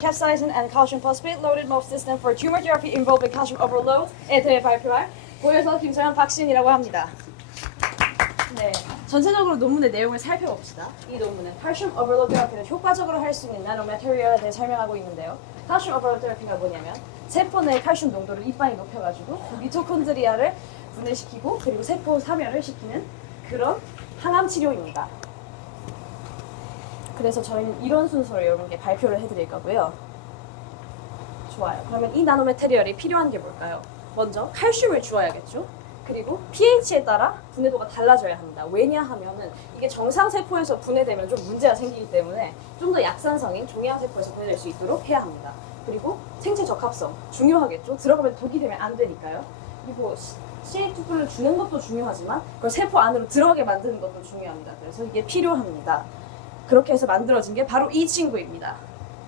capsaicin and calcium phosphate loaded MOF system for tumor therapy involving calcium overload에 대해 발표할 고려서 김서연 박신이라고 합니다. 네, 전체적으로 논문의 내용을 살펴봅시다. 이 논문은 칼슘 오버로드 테라피를 효과적으로 할 수 있는 나노 메테리얼에 대해 설명하고 있는데요. 칼슘 오버로드 테라피가 뭐냐면 세포 내 칼슘 농도를 이빨이 높여가지고 그 미토콘드리아를 분해시키고 그리고 세포 사멸을 시키는 그런 항암 치료입니다. 그래서 저희는 이런 순서로 여러분께 발표를 해드릴 거고요. 좋아요. 그러면 이 나노 메테리얼이 필요한 게 뭘까요? 먼저 칼슘을 주어야겠죠. 그리고 pH에 따라 분해도가 달라져야 합니다. 왜냐하면은 이게 정상 세포에서 분해되면 좀 문제가 생기기 때문에 좀 더 약산성인 종양한 세포에서 분해될 수 있도록 해야 합니다. 그리고 생체 적합성 중요하겠죠. 들어가면 독이 되면 안 되니까요. 그리고 CA2를 주는 것도 중요하지만 그걸 세포 안으로 들어가게 만드는 것도 중요합니다. 그래서 이게 필요합니다. 그렇게 해서 만들어진 게 바로 이 친구입니다.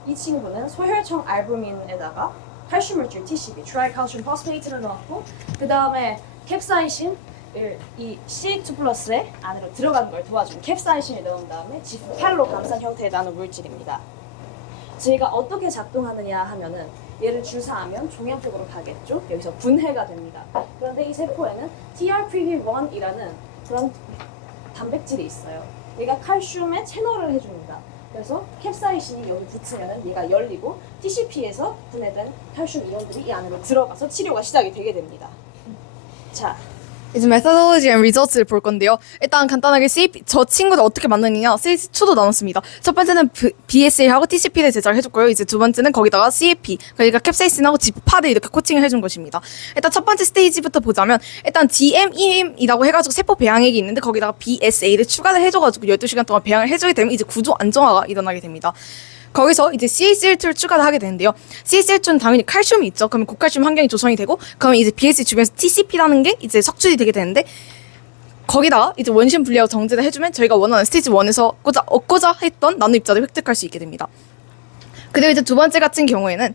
이 친구는 소혈청 알부민에다가 칼슘 물질 TCP, 트라이칼슘 포스페이트를 넣었고 그 다음에 캡사이신 이 CA2 플러스의 안으로 들어가는 걸 도와주는 캡사이신을 넣은 다음에 지프팔로 감싼 형태의 나노 물질입니다. 저희가 어떻게 작동하느냐 하면은 얘를 주사하면 종양 쪽으로 가겠죠. 여기서 분해가 됩니다. 그런데 이 세포에는 TRPV1이라는 그런 단백질이 있어요. 얘가 칼슘의 채널을 해줍니다. 그래서 캡사이신이 여기 붙으면 얘가 열리고 TCP에서 분해된 칼슘 이온들이 이 안으로 들어가서 치료가 시작이 되게 됩니다. 자, 이제 methodology and results를 볼 건데요. 일단 간단하게 저 친구들 어떻게 만드느냐 CH2도 나눴습니다. 첫 번째는 BSA하고 TCP를 제작을 해줬고요. 이제 두 번째는 거기다가 CAP, 그러니까 캡사이신하고 지파를 이렇게 코팅을 해준 것입니다. 일단 첫 번째 스테이지부터 보자면 일단 DMEM이라고 해가지고 세포 배양액이 있는데 거기다가 BSA를 추가를 해줘가지고 12시간 동안 배양을 해주게 되면 이제 구조 안정화가 일어나게 됩니다. 거기서 이제 CaCl2를 추가를 하게 되는데요. CaCl2는 당연히 칼슘이 있죠. 그러면 고칼슘 환경이 조성이 되고, 그러면 이제 BSA 주변에서 TCP라는 게 이제 석출이 되게 되는데, 거기다가 이제 원심 분리하고 정제를 해주면 저희가 원하는 스테이지 1에서 얻고자 했던 나노 입자를 획득할 수 있게 됩니다. 그리고 이제 두 번째 같은 경우에는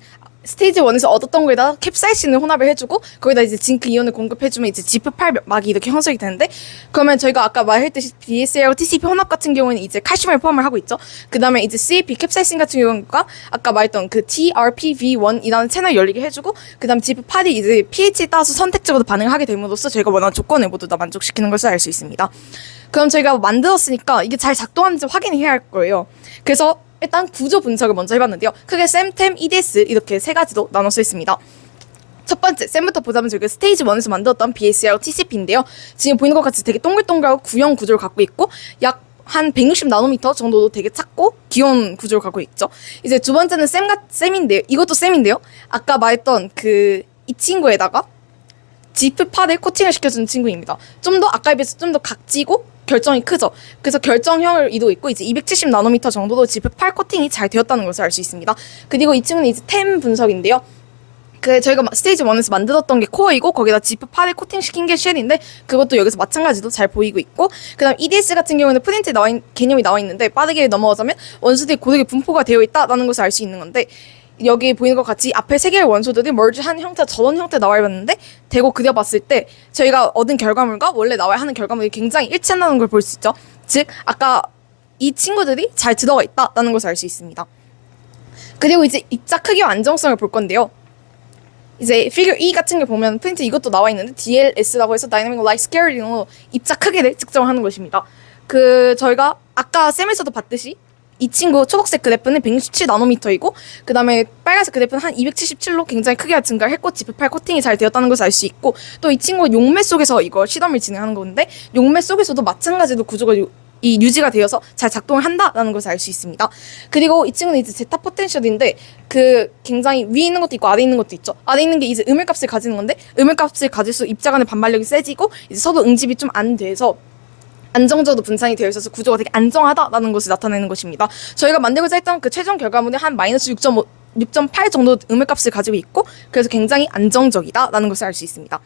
스테이지 1에서 얻었던 거에다가 캡사이신을 혼합을 해주고 거기다 이제 징크 이온을 공급해주면 이제 지프8 막이 이렇게 형성이 되는데, 그러면 저희가 아까 말했듯이 BSA하고 TCP 혼합 같은 경우에는 이제 칼슘을 포함을 하고 있죠. 그 다음에 이제 CAP 캡사이신 같은 경우가 아까 말했던 그 TRPV1이라는 채널 열리게 해주고 그 다음 지프8이 이제 pH에 따라서 선택적으로 반응을 하게 됨으로써 저희가 원하는 조건을 모두 다 만족시키는 것을 알 수 있습니다. 그럼 저희가 만들었으니까 이게 잘 작동하는지 확인해야 할 거예요. 그래서 일단 구조 분석을 먼저 해봤는데요. 크게 SEM, TEM, EDS 이렇게 세 가지로 나눠서 있습니다. 첫 번째, 셈부터 보자면 저희가 스테이지 1에서 만들었던 BSA하고 TCP인데요. 지금 보이는 것 같이 되게 동글동글하고 구형 구조를 갖고 있고 약 한 160 나노미터 정도도 되게 작고 귀여운 구조를 갖고 있죠. 이제 두 번째는 셈인데요. 이것도 셈인데요. 아까 말했던 이 친구에다가 지프8을 코팅을 시켜주는 친구입니다. 좀 더 아까에 비해서 좀 더 각지고 결정이 크죠. 그래서 결정형을 이루고 있고 이제 270 나노미터 정도로 지프8 코팅이 잘 되었다는 것을 알 수 있습니다. 그리고 이 친구는 이제 템 분석인데요. 저희가 스테이지 1에서 만들었던 게 코어이고 거기다 지프8을 코팅시킨 게 쉘인데 그것도 여기서 마찬가지로 잘 보이고 있고, 그 다음 EDS 같은 경우는 프린트에 개념이 나와 있는데 빠르게 넘어가자면 원소들이 고르게 분포가 되어 있다라는 것을 알 수 있는 건데, 여기 보이는 것 같이 앞에 세 개의 원소들이 멀지한 형태, 저런 형태 나와 있는데 대고 그려봤을 때 저희가 얻은 결과물과 원래 나와야 하는 결과물이 굉장히 일치한다는 걸 볼 수 있죠. 즉 아까 이 친구들이 잘 들어가 있다라는 것을 알 수 있습니다. 그리고 이제 입자 크기와 안정성을 볼 건데요. 이제 피겨 E 같은 걸 보면 프린트 이것도 나와 있는데 DLS라고 해서 Dynamic Light Scattering 입자 크기를 측정하는 것입니다. 저희가 아까 쌤에서도 봤듯이 이 친구 초록색 그래프는 167 나노미터이고 그 다음에 빨간색 그래프는 한 277로 굉장히 크기가 증가를 했고 지프8 코팅이 잘 되었다는 것을 알 수 있고, 또 이 친구가 용매 속에서 이거 실험을 진행하는 건데 용매 속에서도 마찬가지로 구조가 유지가 되어서 잘 작동을 한다라는 것을 알 수 있습니다. 그리고 이 친구는 이제 제타 포텐셜인데 굉장히 위에 있는 것도 있고 아래 있는 것도 있죠. 아래 있는 게 이제 음혈값을 가지는 건데 음혈값을 가질수록 입자 간의 반발력이 세지고 이제 서로 응집이 좀 안 돼서 안정적으로 분산이 되어 있어서 구조가 되게 안정하다라는 것을 나타내는 것입니다. 저희가 만들고자 했던 그 최종 결과물이 한 마이너스 6.8 정도 음혈값을 가지고 있고 그래서 굉장히 안정적이다라는 것을 알 수 있습니다.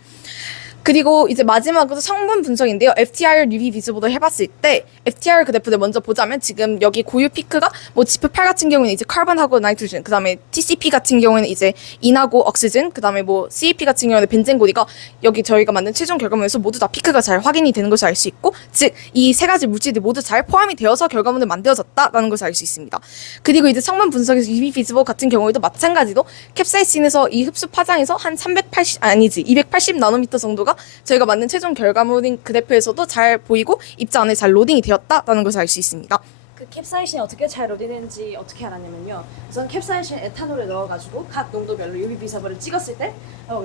그리고 이제 마지막으로 성분 분석인데요. FTIR UV 비즈보드 해봤을 때 FTIR 그래프를 먼저 보자면 지금 여기 고유 피크가 뭐 지프8 같은 경우는 이제 카본하고 나이트로젠, 그다음에 TCP 같은 경우에는 이제 인하고 억시즌, 그다음에 뭐 CAP 같은 경우는 벤젠고리가 여기 저희가 만든 최종 결과물에서 모두 다 피크가 잘 확인이 되는 것을 알 수 있고, 즉 이 세 가지 물질들이 모두 잘 포함이 되어서 결과물이 만들어졌다라는 것을 알 수 있습니다. 그리고 이제 성분 분석에서 UV 비즈보드 같은 경우에도 마찬가지로 캡사이신에서 이 흡수 파장에서 한 280 나노미터 정도가 저희가 만든 최종 결과물인 그래프에서도 잘 보이고 입자 안에 잘 로딩이 되었다라는 것을 알 수 있습니다. 그 캡사이신이 어떻게 잘 로딩되는지 어떻게 알았냐면요. 우선 캡사이신 에탄올을 넣어가지고 각 농도별로 UV 비사벌을 찍었을 때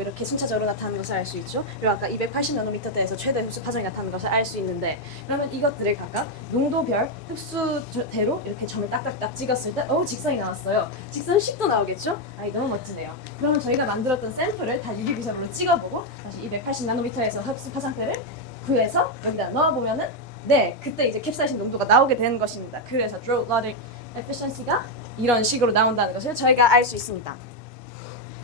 이렇게 순차적으로 나타나는 것을 알 수 있죠. 그리고 아까 280 나노미터대에서 최대 흡수 파장이 나타나는 것을 알 수 있는데, 그러면 이것들을 각각 농도별 흡수대로 이렇게 점을 딱딱딱 찍었을 때 직선이 나왔어요. 직선 10도 나오겠죠? 아이 너무 멋지네요. 그러면 저희가 만들었던 샘플을 다 UV 비사벌로 찍어보고 다시 280 나노미터에서 흡수 파장대를 구해서 여기다 넣어보면은 그때 이제 캡사이신 농도가 나오게 되는 것입니다. 그래서 draw loading efficiency가 이런 식으로 나온다는 것을 저희가 알 수 있습니다.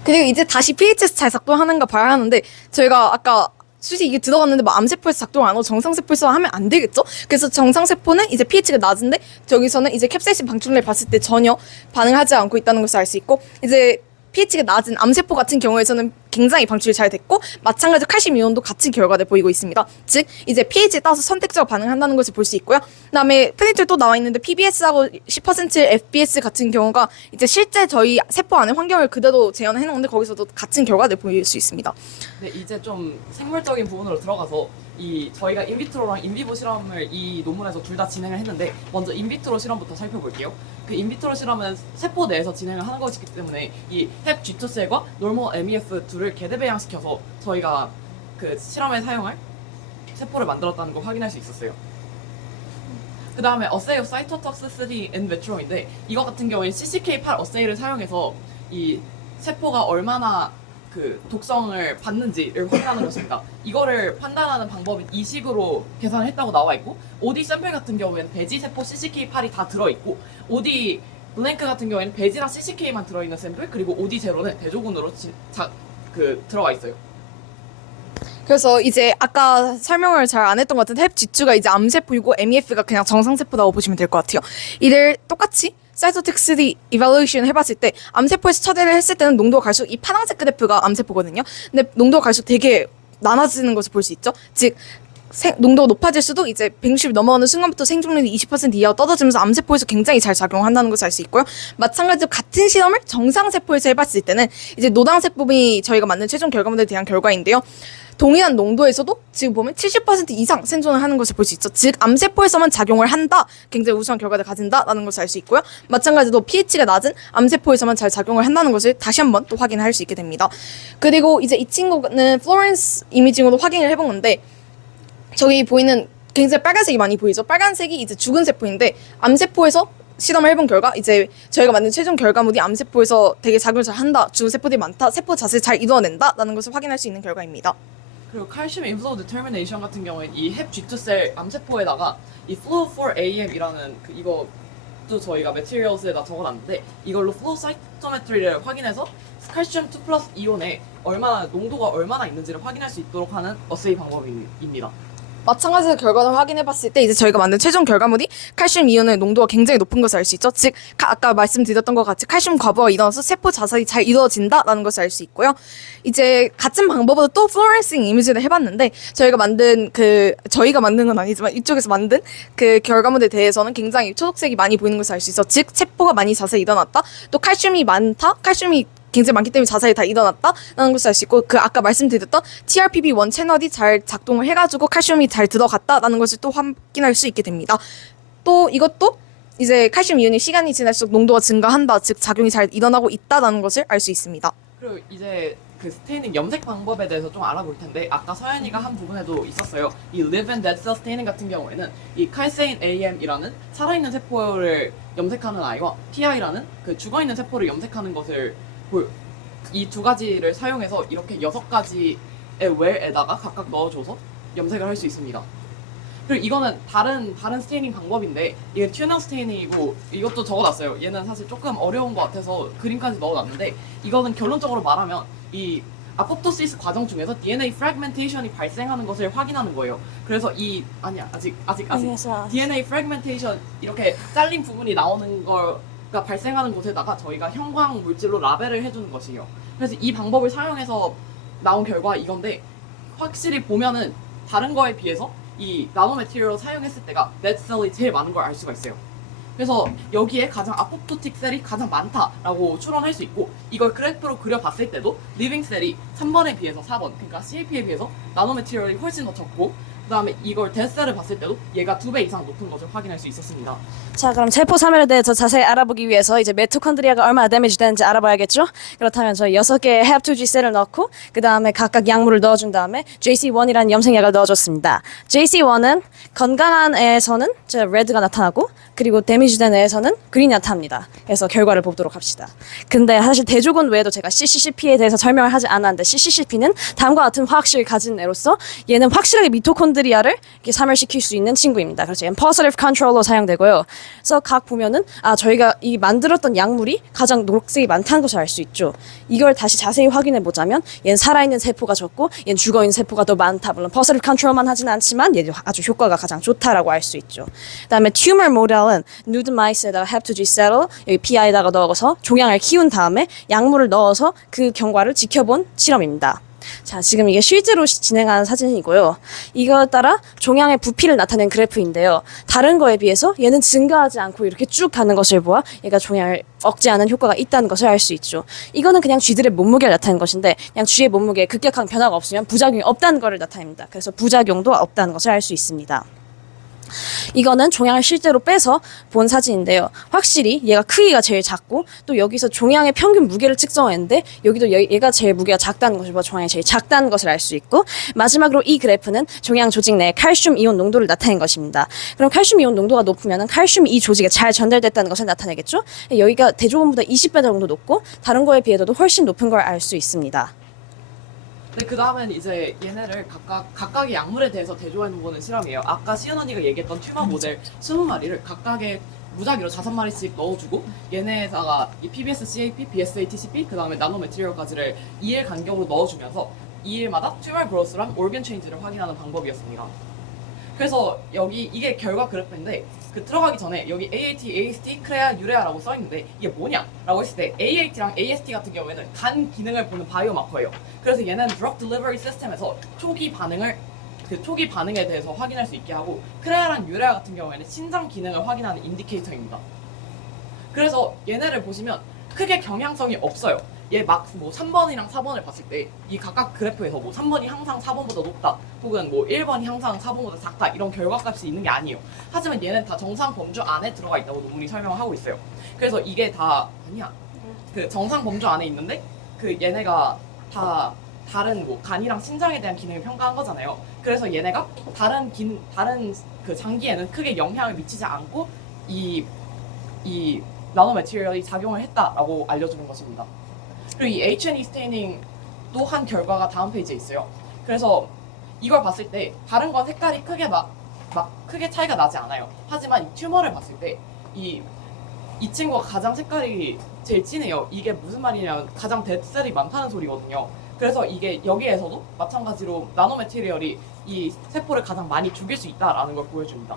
그리고 이제 다시 pH에서 잘 작동하는가 봐야 하는데, 저희가 아까 수지 이게 들어갔는데 뭐 암세포에서 작동 안 하고 정상세포에서 하면 안 되겠죠? 그래서 정상세포는 이제 pH가 낮은데 저기서는 이제 캡사이신 방출을 봤을 때 전혀 반응하지 않고 있다는 것을 알 수 있고, 이제 pH가 낮은 암세포 같은 경우에서는 굉장히 방출이 잘 됐고, 마찬가지로 칼슘 이온도 같은 결과를 보이고 있습니다. 즉 이제 pH에 따라서 선택적으로 반응한다는 것을 볼 수 있고요. 그다음에 프린트에 또 나와 있는데 PBS하고 10% FBS 같은 경우가 이제 실제 저희 세포 안에 환경을 그대로 재현해 놓은데 거기서도 같은 결과를 보일 수 있습니다. 네, 이제 좀 생물적인 부분으로 들어가서 저희가 인비트로랑 인비보 실험을 이 논문에서 둘 다 진행을 했는데, 먼저 인비트로 실험부터 살펴볼게요. 그 인비트로 실험은 세포 내에서 진행을 하는 것이기 때문에 이 햅 G2셀과 노멀 MEF 둘을 계대 배양시켜서 저희가 그 실험에 사용할 세포를 만들었다는 걸 확인할 수 있었어요. 그 다음에 어세이 오브 사이토톡시시티 인 베트로인데, 이거 같은 경우에 CCK8 어세이를 사용해서 이 세포가 얼마나 그 독성을 받는지를 확인하는 것입니다. 이거를 판단하는 방법은 이 식으로 계산을 했다고 나와 있고, OD 샘플 같은 경우에는 배지 세포 CCK8이 다 들어있고, OD 블랭크 같은 경우에는 배지랑 CCK만 들어있는 샘플, 그리고 OD 제로는 대조군으로 들어가 있어요. 그래서 이제 아까 설명을 잘 안 했던 것 같은데 햅 G2가 이제 암세포이고 MEF가 그냥 정상세포라고 보시면 될 것 같아요. 이들 똑같이 사이토톡시티 이발루에이션 해봤을 때 암세포에서 처리를 했을 때는 농도가 갈수록 이 파란색 그래프가 암세포거든요. 근데 농도가 갈수록 되게 나눠지는 것을 볼 수 있죠. 즉 농도가 높아질수록 이제 160 넘어가는 순간부터 생존율이 20% 이하로 떨어지면서 암세포에서 굉장히 잘 작용한다는 것을 알 수 있고요. 마찬가지로 같은 실험을 정상세포에서 해봤을 때는 이제 노당세포이 저희가 만든 최종 결과물에 대한 결과인데요. 동일한 농도에서도 지금 보면 70% 이상 생존을 하는 것을 볼 수 있죠. 즉 암세포에서만 작용을 한다, 굉장히 우수한 결과를 가진다라는 것을 알 수 있고요. 마찬가지로 pH가 낮은 암세포에서만 잘 작용을 한다는 것을 다시 한번 또 확인할 수 있게 됩니다. 그리고 이제 이 친구는 플로렌스 이미징으로 확인을 해본 건데, 저기 보이는 굉장히 빨간색이 많이 보이죠. 빨간색이 이제 죽은 세포인데, 암세포에서 실험을 해본 결과 이제 저희가 만든 최종 결과물이 암세포에서 되게 작용을 잘 한다, 죽은 세포들이 많다, 세포 자세를 잘 이루어낸다라는 것을 확인할 수 있는 결과입니다. 그리고 칼슘 인플로우 디터미네이션 같은 경우에는 이 햅 G2셀 암세포에다가 이 flow4AM이라는 이것도 저희가 매티리얼스에다 적어놨는데, 이걸로 flow cytometry를 확인해서 칼슘 2 플러스 이온에 농도가 얼마나 있는지를 확인할 수 있도록 하는 어세이 방법입니다. 마찬가지로 결과를 확인해봤을 때 이제 저희가 만든 최종 결과물이 칼슘 이온의 농도가 굉장히 높은 것을 알 수 있죠. 즉 아까 말씀드렸던 것 같이 칼슘 과부하가 일어나서 세포 자살이 잘 이루어진다라는 것을 알 수 있고요. 이제 같은 방법으로 또 플로렌싱 이미지를 해봤는데, 저희가 만든 건 아니지만 이쪽에서 만든 그 결과물에 대해서는 굉장히 초록색이 많이 보이는 것을 알 수 있어. 즉 세포가 많이 자살이 일어났다, 또 칼슘이 많다, 칼슘이 굉장히 많기 때문에 자살이 다 일어났다라는 것을 알 수 있고, 그 아까 말씀드렸던 TRPV1 채널이 잘 작동을 해가지고 칼슘이 잘 들어갔다라는 것을 또 확인할 수 있게 됩니다. 또 이것도 이제 칼슘 이온이 시간이 지날수록 농도가 증가한다, 즉 작용이 잘 일어나고 있다라는 것을 알 수 있습니다. 그리고 이제 그 스테이닝 염색 방법에 대해서 좀 알아볼 텐데, 아까 서연이가 한 부분에도 있었어요. 이 live and dead cell staining 같은 경우에는 이 칼세인 AM이라는 살아있는 세포를 염색하는 아이와 PI라는 그 죽어있는 세포를 염색하는 것을 이 두 가지를 사용해서 이렇게 6가지의 웰에다가 각각 넣어줘서 염색을 할 수 있습니다. 그리고 이거는 다른 스테이닝 방법인데, 이게 튜너 스테이닝이고, 이것도 적어놨어요. 얘는 사실 조금 어려운 것 같아서 그림까지 넣어놨는데, 이거는 결론적으로 말하면 이 아포토시스 과정 중에서 DNA 프래그멘테이션이 발생하는 것을 확인하는 거예요. 그래서 아직 알겠어. DNA 프래그멘테이션 이렇게 잘린 부분이 나오는 거가 발생하는 곳에다가 저희가 형광 물질로 라벨을 해주는 것이에요. 그래서 이 방법을 사용해서 나온 결과 이건데 확실히 보면은 다른 거에 비해서 이 나노 매티리얼을 사용했을 때가 net 셀이 제일 많은 걸 알 수가 있어요. 그래서 여기에 가장 아포토틱 셀이 가장 많다라고 추론할 수 있고 이걸 그래프로 그려봤을 때도 리빙 셀이 3번에 비해서 4번 그러니까 CAP에 비해서 나노 매티리얼이 훨씬 더 적고 그 다음에 이걸 데스 셀을 봤을 때도 얘가 2배 이상 높은 것을 확인할 수 있었습니다. 자, 그럼 세포 사멸에 대해 더 자세히 알아보기 위해서 이제 미토콘드리아가 얼마나 데미지 되는지 알아봐야겠죠? 그렇다면 저희 6개의 hep2g 셀을 넣고 그 다음에 각각 약물을 넣어준 다음에 JC1이라는 염색약을 넣어줬습니다. JC1은 건강한 애에서는 레드가 나타나고 그리고 데미지된 애에서는 그린이 나타납니다. 그래서 결과를 보도록 합시다. 근데 사실 대조군 외에도 제가 CCCP에 대해서 설명을 하지 않았는데 CCCP는 다음과 같은 화학식을 가진 애로서 얘는 확실하게 미토콘드리아를 이렇게 사멸시킬 수 있는 친구입니다. 그래서 얘는 positive control로 사용되고요. 그래서 각 보면은 저희가 이 만들었던 약물이 가장 녹색이 많다는 것을 알 수 있죠. 이걸 다시 자세히 확인해 보자면 얘는 살아있는 세포가 적고 얘는 죽어있는 세포가 더 많다. 물론 positive control만 하진 않지만 얘도 아주 효과가 가장 좋다라고 알 수 있죠. 그다음에 tumor model은 nude mice에다가 hep2g 셀을 여기 PI에다가 넣어서 종양을 키운 다음에 약물을 넣어서 그 경과를 지켜본 실험입니다. 자, 지금 이게 실제로 진행한 사진이고요. 이거에 따라 종양의 부피를 나타낸 그래프인데요. 다른 거에 비해서 얘는 증가하지 않고 이렇게 쭉 가는 것을 보아 얘가 종양을 억제하는 효과가 있다는 것을 알 수 있죠. 이거는 그냥 쥐들의 몸무게를 나타낸 것인데 그냥 쥐의 몸무게에 급격한 변화가 없으면 부작용이 없다는 것을 나타냅니다. 그래서 부작용도 없다는 것을 알 수 있습니다. 이거는 종양을 실제로 빼서 본 사진인데요. 확실히 얘가 크기가 제일 작고 또 여기서 종양의 평균 무게를 측정했는데 여기도 얘가 제일 무게가 작다는 것을 봐 종양이 제일 작다는 것을 알 수 있고 마지막으로 이 그래프는 종양 조직 내 칼슘 이온 농도를 나타낸 것입니다. 그럼 칼슘 이온 농도가 높으면 칼슘이 이 조직에 잘 전달됐다는 것을 나타내겠죠. 여기가 대조군보다 20배 정도 높고 다른 거에 비해서도 훨씬 높은 걸 알 수 있습니다. 네, 그 다음엔 이제 얘네를 각각의 약물에 대해서 대조해보는 실험이에요. 아까 시은 언니가 얘기했던 튜머 모델 20마리를 각각의 무작위로 5마리씩 넣어주고 얘네에다가 이 PBS CAP, BSA TCP, 그 다음에 나노 매트리얼까지를 2일 간격으로 넣어주면서 2일마다 튜머 그로스랑 올겐 체인지를 확인하는 방법이었습니다. 그래서 여기 이게 결과 그래프인데 그 들어가기 전에 여기 AAT, AST, 크레아, 유레아라고 써있는데 이게 뭐냐라고 했을 때 AAT랑 AST 같은 경우에는 간 기능을 보는 바이오마커예요. 그래서 얘는 드럭 딜리버리 시스템에서 초기 반응에 대해서 확인할 수 있게 하고 크레아랑 유레아 같은 경우에는 신장 기능을 확인하는 인디케이터입니다. 그래서 얘네를 보시면 크게 경향성이 없어요. 얘 막 뭐 3번이랑 4번을 봤을 때 이 각각 그래프에서 뭐 3번이 항상 4번보다 높다 혹은 뭐 1번이 항상 4번보다 작다 이런 결과값이 있는 게 아니에요. 하지만 얘는 다 정상 범주 안에 들어가 있다고 논문이 설명하고 있어요. 그래서 이게 다 그 정상 범주 안에 있는데 그 얘네가 다 다른 뭐 간이랑 심장에 대한 기능을 평가한 거잖아요. 그래서 얘네가 다른 그 장기에는 크게 영향을 미치지 않고 이 나노 매티리얼이 작용을 했다라고 알려주는 것입니다. 그리고 이 H&E 스테이닝도 한 결과가 다음 페이지에 있어요. 그래서 이걸 봤을 때 다른 건 색깔이 크게 막 크게 차이가 나지 않아요. 하지만 이 튜머를 봤을 때 이 친구가 가장 색깔이 제일 진해요. 이게 무슨 말이냐면 가장 데드셀이 많다는 소리거든요. 그래서 이게 여기에서도 마찬가지로 나노 매티리얼이 이 세포를 가장 많이 죽일 수 있다라는 걸 보여줍니다.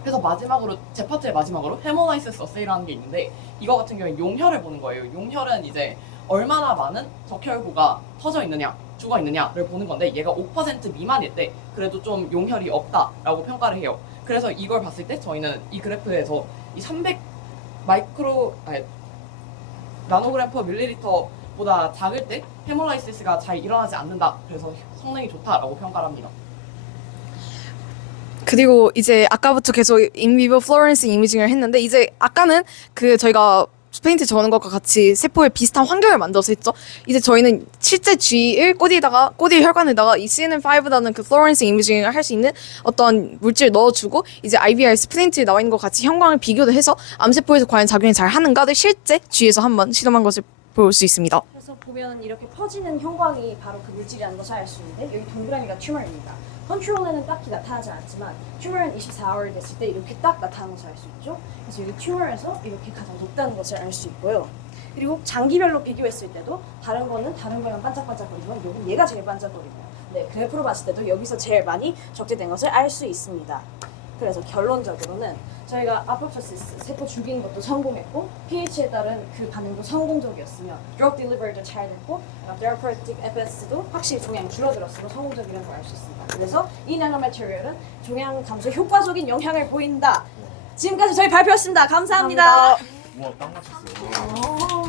그래서 마지막으로 제 파트의 마지막으로 헤모라이시스 어세이라는 게 있는데 이거 같은 경우에 용혈을 보는 거예요. 용혈은 이제 얼마나 많은 적혈구가 터져 있느냐, 죽어 있느냐를 보는 건데 얘가 5% 미만일 때 그래도 좀 용혈이 없다라고 평가를 해요. 그래서 이걸 봤을 때 저희는 이 그래프에서 이 300 나노그램 퍼 밀리리터보다 작을 때 헤모라이시스가 잘 일어나지 않는다. 그래서 성능이 좋다라고 평가를 합니다. 그리고 이제 아까부터 계속 인비버 플로렌스 이미징을 했는데 이제 아까는 그 저희가 페인트 적는 것과 같이 세포에 비슷한 환경을 만들어서 했죠. 이제 저희는 실제 쥐의 꼬리 혈관에다가 이 CNN5라는 그 플로렌스 이미징을 할 수 있는 어떤 물질을 넣어주고 이제 IVR 스프린트에 나와 있는 것 같이 형광을 비교를 해서 암세포에서 과연 작용이 잘 하는가를 실제 쥐에서 한번 실험한 것을 볼 수 있습니다. 그래서 보면 이렇게 퍼지는 형광이 바로 그 물질이라는 것을 알 수 있는데 여기 동그라미가 튜머입니다. 컨트롤에는 딱히 나타나지 않지만 튜머는 24hour 됐을 때 이렇게 딱 나타나는 것을 알 수 있죠. 그래서 여기 튜머에서 이렇게 가장 높다는 것을 알 수 있고요. 그리고 장기별로 비교했을 때도 다른 거는 다른 거랑 반짝반짝거리지만 여기 얘가 제일 반짝거리고요. 네, 그래프로 봤을 때도 여기서 제일 많이 적재된 것을 알 수 있습니다. 그래서 결론적으로는 저희가 아포토시스, 세포 죽이는 것도 성공했고 pH에 따른 그 반응도 성공적이었으며 drug delivery도 잘 됐고 therapeutic effects도 확실히 종양이 줄어들었으며 성공적이라는 걸 알 수 있습니다. 그래서 이 나노매테리얼은 종양 감소에 효과적인 영향을 보인다. 지금까지 저희 발표였습니다. 감사합니다. 감사합니다. 우와 딱 맞췄어요.